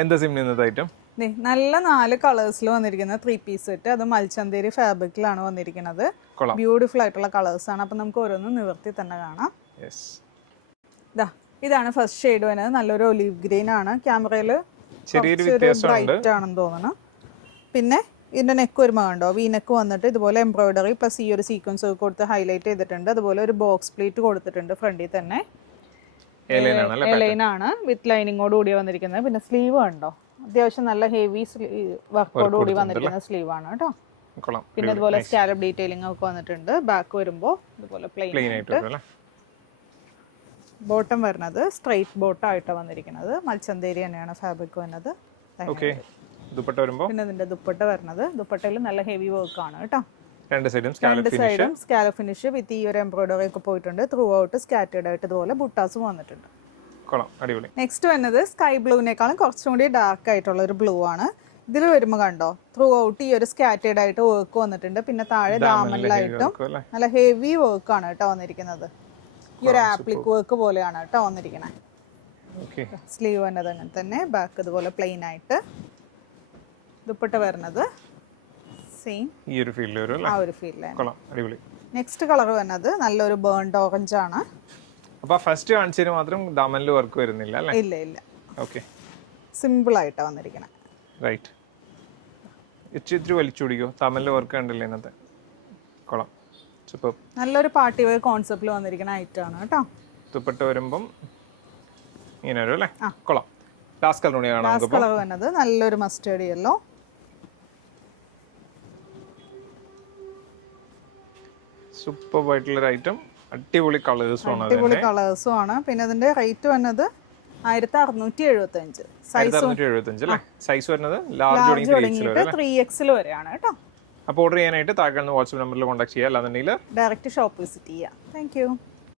എന്താ സിമ്മിന് ഇന്നത്തെ ഐറ്റം? നല്ല 4 കളേഴ്സിൽ വന്നിരിക്കുന്ന 3 പീസ് സെറ്റ്. അത് മൽച്ചന്തേരി ഫാബ്രിക്കിലാണ് വന്നിരിക്കുന്നത്. ബ്യൂട്ടിഫുൾ ആയിട്ടുള്ള കളേഴ്സ് ആണ്. അപ്പം നമുക്ക് ഓരോന്നും നിവർത്തി തന്നെ കാണാം. ഇതാണ് ഫസ്റ്റ് ഷെയ്ഡ് വരുന്നത്. നല്ലൊരു ഒലീവ് ഗ്രീൻ ആണ്. ക്യാമറയിൽ ബ്രൈറ്റ് ആണെന്ന് തോന്നുന്നു. പിന്നെ ഇതിൻ്റെ നെക്ക് വരുമ്പോൾ കണ്ടോ, വി നെക്ക് വന്നിട്ട് ഇതുപോലെ എംബ്രോയിഡറി പ്ലസ് ഈ ഒരു സീക്വൻസ് ഒക്കെ കൊടുത്ത് ഹൈലൈറ്റ് ചെയ്തിട്ടുണ്ട്. അതുപോലെ ഒരു ബോക്സ് പ്ലീറ്റ് കൊടുത്തിട്ടുണ്ട് ഫ്രണ്ടിൽ തന്നെ. എലൈനാണ് വിത്ത് ലൈനിങ്ങോട് കൂടി വന്നിരിക്കുന്നത്. പിന്നെ സ്ലീവ് കണ്ടോ, അത്യാവശ്യം നല്ല ഹെവി വർക്കോട് കൂടി വന്നിരിക്കുന്ന സ്ലീവ് ആണ് കേട്ടോ. പിന്നെ ഇതുപോലെ സ്കാലപ്പ് ഡീറ്റെയിലിംഗ് ഒക്കെ വന്നിട്ടുണ്ട്. ബാക്ക് വരുമ്പോൾ ഇതുപോലെ പ്ലെയിൻ ആയിട്ട്. ബോട്ടം വരുന്നത് സ്ട്രൈറ്റ് ബോട്ടം ആയിട്ടാണ് വന്നിരിക്കുന്നത്. മൽച്ചന്തേരി തന്നെയാണ് ഫാബ്രിക് വരുന്നത്. പിന്നെ ഇതിന്റെ ദുപ്പട്ട വരുന്നത്, ദുപ്പട്ടയിൽ നല്ല ഹെവി വർക്ക് ആണ് കേട്ടോ. രണ്ട് സൈഡും സ്കാലപ്പ് ഫിനിഷ് വിത്ത് ഈ ഒരു എംബ്രോയിഡറി ഒക്കെ പോയിട്ടുണ്ട്. ത്രൂ ഔട്ട് സ്കാറ്റേർഡ് ആയിട്ട് ഇതുപോലെ ബുട്ടാസും വന്നിട്ടുണ്ട്. നെക്സ്റ്റ് വരുന്നത് സ്കൈ ബ്ലൂവിനേക്കാളും കുറച്ചും കൂടി ഡാർക്ക് ആയിട്ടുള്ള ഒരു ബ്ലൂ ആണ്. ഇതിൽ വരുമ്പോൾ കണ്ടോ, ത്രൂ ഔട്ട് ഈ ഒരു സ്കാറ്റേർഡ് ആയിട്ട് വർക്ക് വന്നിട്ടുണ്ട്. പിന്നെ താഴെ ദാമനിലായിട്ടും നല്ല ഹെവി വർക്ക് ആണ് കേട്ടോ വന്നിരിക്കുന്നത്. ഈ ഒരു ആപ്ലിക് വർക്ക് പോലെയാണ് കേട്ടോ വന്നിരിക്കുന്നത്. സ്ലീവ് വന്നത് അങ്ങനെ തന്നെ. ബാക്ക് ഇതുപോലെ പ്ലെയിൻ ആയിട്ട്. ദുപ്പട്ട വരുന്നത് സെയിം ഈ ഒരു ഫീൽഡിൽ, ആ ഒരു ഫീൽഡിൽ. നെക്സ്റ്റ് കളർ വരുന്നത് നല്ലൊരു ബേൺഡ് ഓറഞ്ച് ആണ്. അപ്പോൾ ഫസ്റ്റ് കാണിച്ചതിന് മാത്രം ദാമനിൽ വർക്ക് വരുന്നില്ല അല്ലേ? ഇല്ല ഇല്ല. ഓക്കേ, സിമ്പിൾ ആയിട്ടാ വന്നിരിക്കുന്നത്. റൈറ്റ്. ഇച്ചിരി വലിച്ചു പിടിക്കോ, ദാമനിൽ വർക്ക് കണ്ടില്ല ഇന്നത്തെ. കൊള്ളാം, സൂപ്പർ. നല്ലൊരു പാർട്ടി വെയർ കോൺസെപ്റ്റിൽ വന്നിരിക്കുന്ന ഐറ്റം ആണ് കേട്ടോ. ദുപ്പട്ട വരുമ്പം ഇങ്ങനെ വരും അല്ലേ? കൊള്ളാം. ലാസ്റ്റ് കളർ കൂടി കാണാം. ലാസ്റ്റ് കളർ വരുന്നത് നല്ലൊരു മസ്റ്റേർഡ് യെല്ലോ. സൂപ്പർ ആയിട്ടുള്ള ഒരു ഐറ്റം. അടിപൊളി കളേഴ്സും ആണ്. പിന്നെ അതിന്റെ റേറ്റ് വന്നത് 1675. സൈസ് വരുന്നത് ലാർജ് 3XL വരെയാണ് കേട്ടോ. അപ്പോൾ ഓർഡർ ചെയ്യാനായിട്ട് താഴെ വാട്സ്ആപ്പ് നമ്പറിൽ കോൺടാക്ട് ചെയ്യുക, അല്ലാന്നുണ്ടെങ്കിൽ ഡയറക്റ്റ് ഷോപ്പ് വിസിറ്റ് ചെയ്യുക. Thank you.